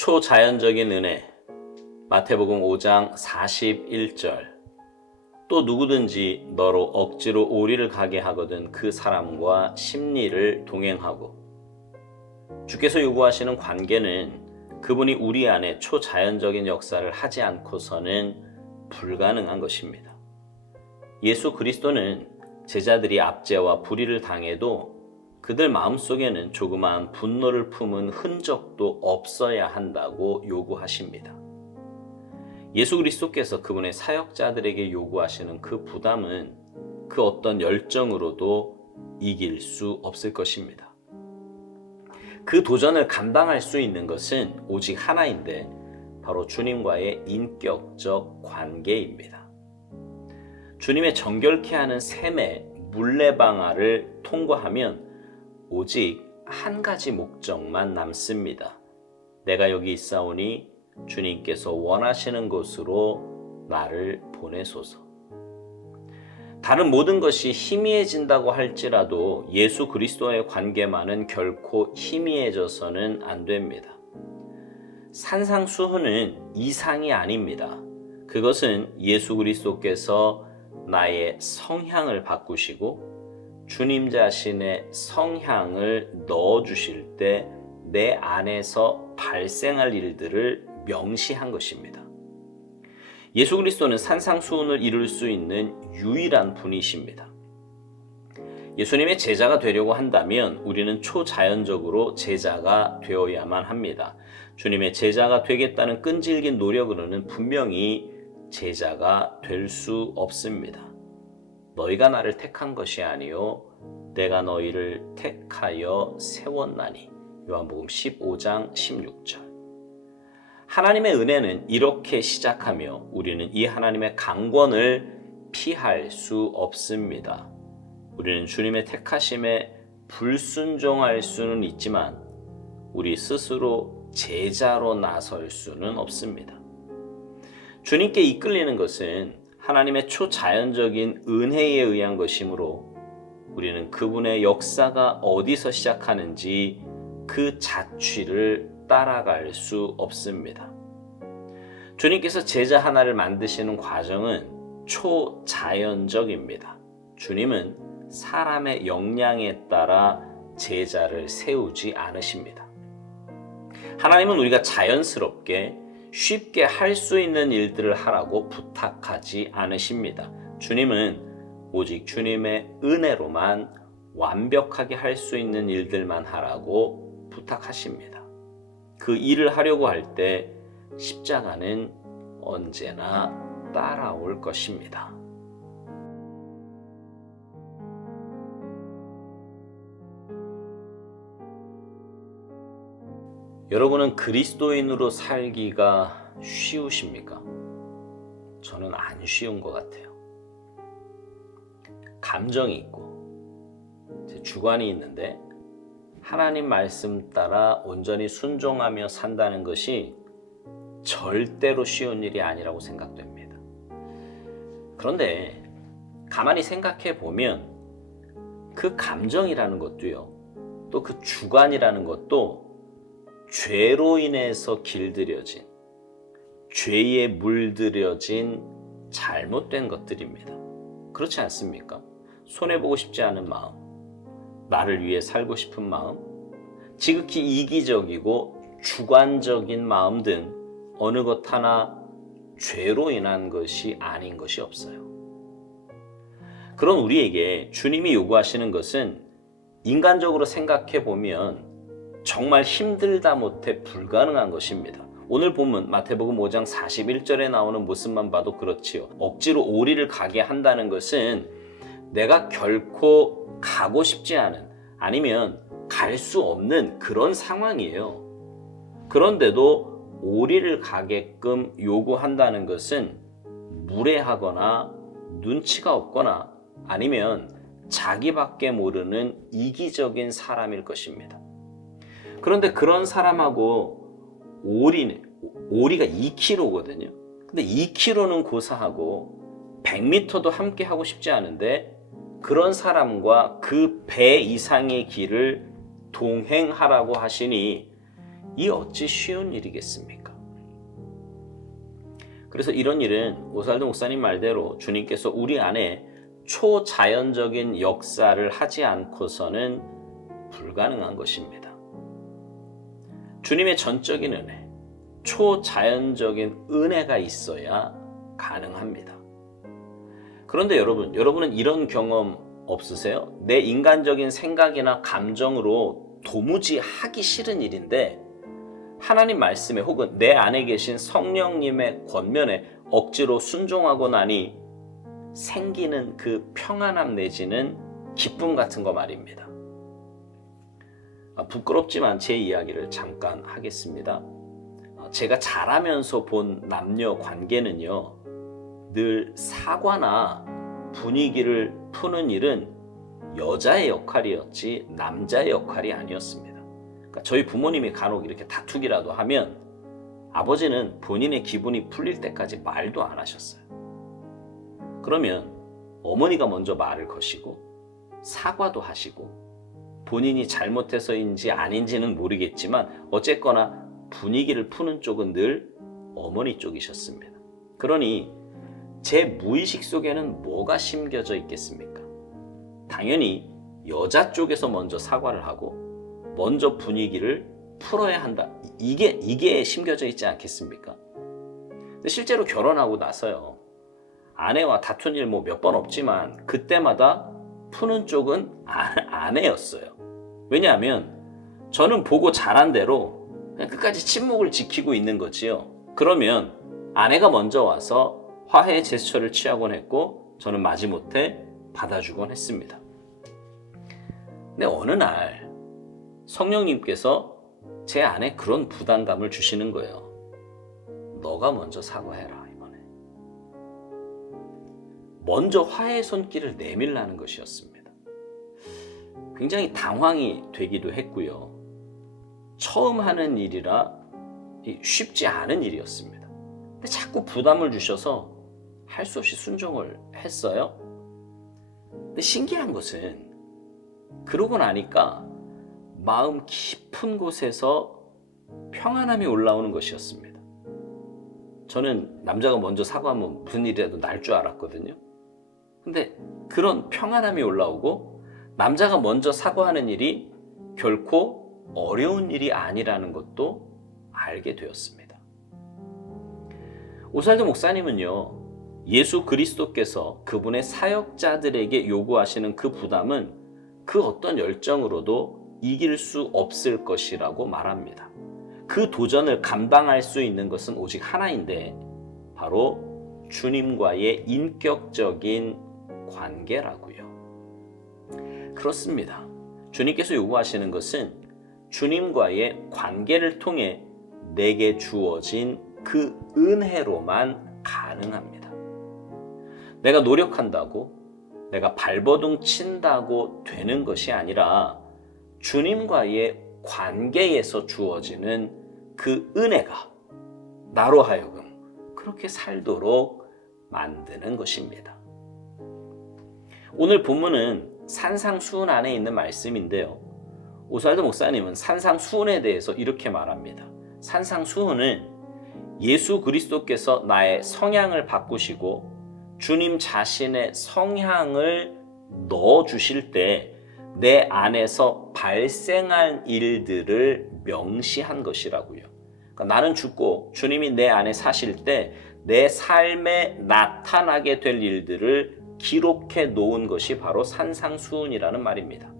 초자연적인 은혜, 마태복음 5장 41절. 또 누구든지 너로 억지로 오리를 가게 하거든 그 사람과 십리를 동행하고. 주께서 요구하시는 관계는 그분이 우리 안에 초자연적인 역사를 하지 않고서는 불가능한 것입니다. 예수 그리스도는 제자들이 압제와 불의를 당해도 그들 마음속에는 조그마한 분노를 품은 흔적도 없어야 한다고 요구하십니다. 예수 그리스도께서 그분의 사역자들에게 요구하시는 그 부담은 그 어떤 열정으로도 이길 수 없을 것입니다. 그 도전을 감당할 수 있는 것은 오직 하나인데 바로 주님과의 인격적 관계입니다. 주님의 정결케 하는 샘의 물레방아를 통과하면 오직 한 가지 목적만 남습니다. 내가 여기 있사오니 주님께서 원하시는 곳으로 나를 보내소서. 다른 모든 것이 희미해진다고 할지라도 예수 그리스도와의 관계만은 결코 희미해져서는 안 됩니다. 산상수훈은 이상이 아닙니다. 그것은 예수 그리스도께서 나의 성향을 바꾸시고 주님 자신의 성향을 넣어주실 때 내 안에서 발생할 일들을 명시한 것입니다. 예수 그리스도는 산상수훈을 이룰 수 있는 유일한 분이십니다. 예수님의 제자가 되려고 한다면 우리는 초자연적으로 제자가 되어야만 합니다. 주님의 제자가 되겠다는 끈질긴 노력으로는 분명히 제자가 될 수 없습니다. 너희가 나를 택한 것이 아니요 내가 너희를 택하여 세웠나니. 요한복음 15장 16절. 하나님의 은혜는 이렇게 시작하며 우리는 이 하나님의 강권을 피할 수 없습니다. 우리는 주님의 택하심에 불순종할 수는 있지만 우리 스스로 제자로 나설 수는 없습니다. 주님께 이끌리는 것은 하나님의 초자연적인 은혜에 의한 것이므로 우리는 그분의 역사가 어디서 시작하는지 그 자취를 따라갈 수 없습니다. 주님께서 제자 하나를 만드시는 과정은 초자연적입니다. 주님은 사람의 역량에 따라 제자를 세우지 않으십니다. 하나님은 우리가 자연스럽게 쉽게 할 수 있는 일들을 하라고 부탁하지 않으십니다. 주님은 오직 주님의 은혜로만 완벽하게 할 수 있는 일들만 하라고 부탁하십니다. 그 일을 하려고 할 때 십자가는 언제나 따라올 것입니다. 여러분은 그리스도인으로 살기가 쉬우십니까? 저는 안 쉬운 것 같아요. 감정이 있고 제 주관이 있는데 하나님 말씀 따라 온전히 순종하며 산다는 것이 절대로 쉬운 일이 아니라고 생각됩니다. 그런데 가만히 생각해 보면 그 감정이라는 것도요, 또 그 주관이라는 것도 죄로 인해서 길들여진, 죄에 물들여진 잘못된 것들입니다. 그렇지 않습니까? 손해보고 싶지 않은 마음, 나를 위해 살고 싶은 마음, 지극히 이기적이고 주관적인 마음 등 어느 것 하나 죄로 인한 것이 아닌 것이 없어요. 그런 우리에게 주님이 요구하시는 것은 인간적으로 생각해 보면 정말 힘들다 못해 불가능한 것입니다. 오늘 본문 마태복음 5장 41절에 나오는 모습만 봐도 그렇지요. 억지로 오리를 가게 한다는 것은 내가 결코 가고 싶지 않은, 아니면 갈 수 없는 그런 상황이에요. 그런데도 오리를 가게끔 요구한다는 것은 무례하거나 눈치가 없거나 아니면 자기밖에 모르는 이기적인 사람일 것입니다. 그런데 그런 사람하고 오리가 2kg거든요. 근데 2kg는 고사하고 100m도 함께 하고 싶지 않은데 그런 사람과 그 배 이상의 길을 동행하라고 하시니 이 어찌 쉬운 일이겠습니까? 그래서 이런 일은 오살도 목사님 말대로 주님께서 우리 안에 초자연적인 역사를 하지 않고서는 불가능한 것입니다. 주님의 전적인 은혜, 초자연적인 은혜가 있어야 가능합니다. 그런데 여러분은 이런 경험 없으세요? 내 인간적인 생각이나 감정으로 도무지 하기 싫은 일인데 하나님 말씀에 혹은 내 안에 계신 성령님의 권면에 억지로 순종하고 나니 생기는 그 평안함 내지는 기쁨 같은 거 말입니다. 부끄럽지만 제 이야기를 잠깐 하겠습니다. 제가 자라면서 본 남녀 관계는요, 늘 사과나 분위기를 푸는 일은 여자의 역할이었지 남자의 역할이 아니었습니다. 그러니까 저희 부모님이 간혹 이렇게 다투기라도 하면 아버지는 본인의 기분이 풀릴 때까지 말도 안 하셨어요. 그러면 어머니가 먼저 말을 거시고 사과도 하시고 본인이 잘못해서인지 아닌지는 모르겠지만 어쨌거나 분위기를 푸는 쪽은 늘 어머니 쪽이셨습니다. 그러니 제 무의식 속에는 뭐가 심겨져 있겠습니까? 당연히 여자 쪽에서 먼저 사과를 하고 먼저 분위기를 풀어야 한다. 이게 심겨져 있지 않겠습니까? 근데 실제로 결혼하고 나서요, 아내와 다툰 일 몇 번 없지만 그때마다 푸는 쪽은 아내였어요. 왜냐하면 저는 보고 자란 대로 그냥 끝까지 침묵을 지키고 있는 거지요. 그러면 아내가 먼저 와서 화해의 제스처를 취하곤 했고 저는 마지못해 받아주곤 했습니다. 근데 어느 날 성령님께서 제 안에 그런 부담감을 주시는 거예요. 너가 먼저 사과해라 이번에. 먼저 화해의 손길을 내밀라는 것이었습니다. 굉장히 당황이 되기도 했고요. 처음 하는 일이라 쉽지 않은 일이었습니다. 근데 자꾸 부담을 주셔서 할 수 없이 순종을 했어요. 근데 신기한 것은 그러고 나니까 마음 깊은 곳에서 평안함이 올라오는 것이었습니다. 저는 남자가 먼저 사과하면 무슨 일이라도 날 줄 알았거든요. 근데 그런 평안함이 올라오고 남자가 먼저 사과하는 일이 결코 어려운 일이 아니라는 것도 알게 되었습니다. 오살도 목사님은요, 예수 그리스도께서 그분의 사역자들에게 요구하시는 그 부담은 그 어떤 열정으로도 이길 수 없을 것이라고 말합니다. 그 도전을 감당할 수 있는 것은 오직 하나인데 바로 주님과의 인격적인 관계라고요. 그렇습니다. 주님께서 요구하시는 것은 주님과의 관계를 통해 내게 주어진 그 은혜로만 가능합니다. 내가 노력한다고, 내가 발버둥 친다고 되는 것이 아니라 주님과의 관계에서 주어지는 그 은혜가 나로 하여금 그렇게 살도록 만드는 것입니다. 오늘 본문은 산상수훈 안에 있는 말씀인데요. 오살도 목사님은 산상수훈에 대해서 이렇게 말합니다. 산상수훈은 예수 그리스도께서 나의 성향을 바꾸시고 주님 자신의 성향을 넣어주실 때 내 안에서 발생한 일들을 명시한 것이라고요. 그러니까 나는 죽고 주님이 내 안에 사실 때 내 삶에 나타나게 될 일들을 기록해 놓은 것이 바로 산상수훈이라는 말입니다.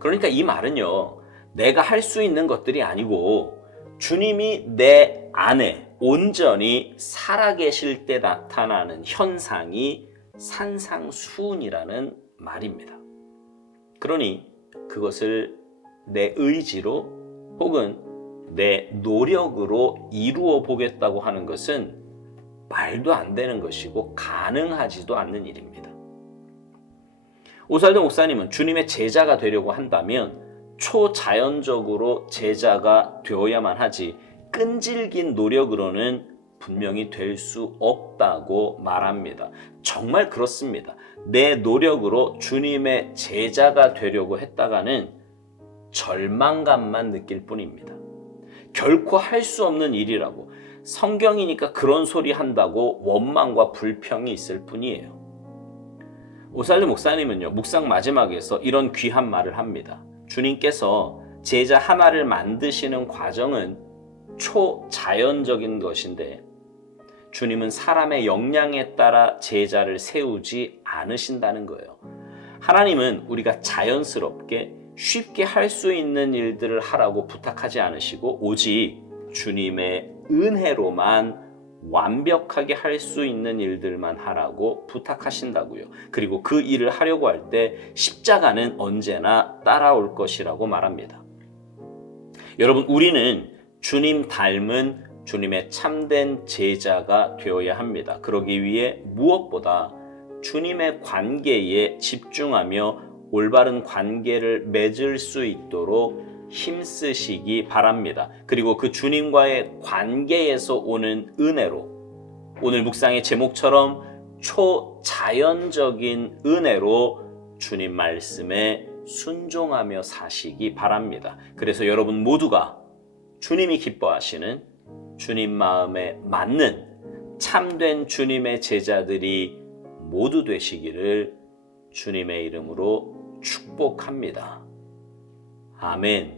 그러니까 이 말은요, 내가 할 수 있는 것들이 아니고 주님이 내 안에 온전히 살아계실 때 나타나는 현상이 산상수훈이라는 말입니다. 그러니 그것을 내 의지로 혹은 내 노력으로 이루어 보겠다고 하는 것은 말도 안 되는 것이고 가능하지도 않는 일입니다. 오살도 목사님은 주님의 제자가 되려고 한다면 초자연적으로 제자가 되어야만 하지 끈질긴 노력으로는 분명히 될 수 없다고 말합니다. 정말 그렇습니다. 내 노력으로 주님의 제자가 되려고 했다가는 절망감만 느낄 뿐입니다. 결코 할 수 없는 일이라고, 성경이니까 그런 소리 한다고 원망과 불평이 있을 뿐이에요. 오살르 목사님은요, 묵상 마지막에서 이런 귀한 말을 합니다. 주님께서 제자 하나를 만드시는 과정은 초자연적인 것인데 주님은 사람의 역량에 따라 제자를 세우지 않으신다는 거예요. 하나님은 우리가 자연스럽게 쉽게 할 수 있는 일들을 하라고 부탁하지 않으시고 오직 주님의 은혜로만 완벽하게 할 수 있는 일들만 하라고 부탁하신다고요. 그리고 그 일을 하려고 할 때 십자가는 언제나 따라올 것이라고 말합니다. 여러분, 우리는 주님 닮은 주님의 참된 제자가 되어야 합니다. 그러기 위해 무엇보다 주님의 관계에 집중하며 올바른 관계를 맺을 수 있도록 힘쓰시기 바랍니다. 그리고 그 주님과의 관계에서 오는 은혜로, 오늘 묵상의 제목처럼 초자연적인 은혜로 주님 말씀에 순종하며 사시기 바랍니다. 그래서 여러분 모두가 주님이 기뻐하시는 주님 마음에 맞는 참된 주님의 제자들이 모두 되시기를 주님의 이름으로 축복합니다. 아멘.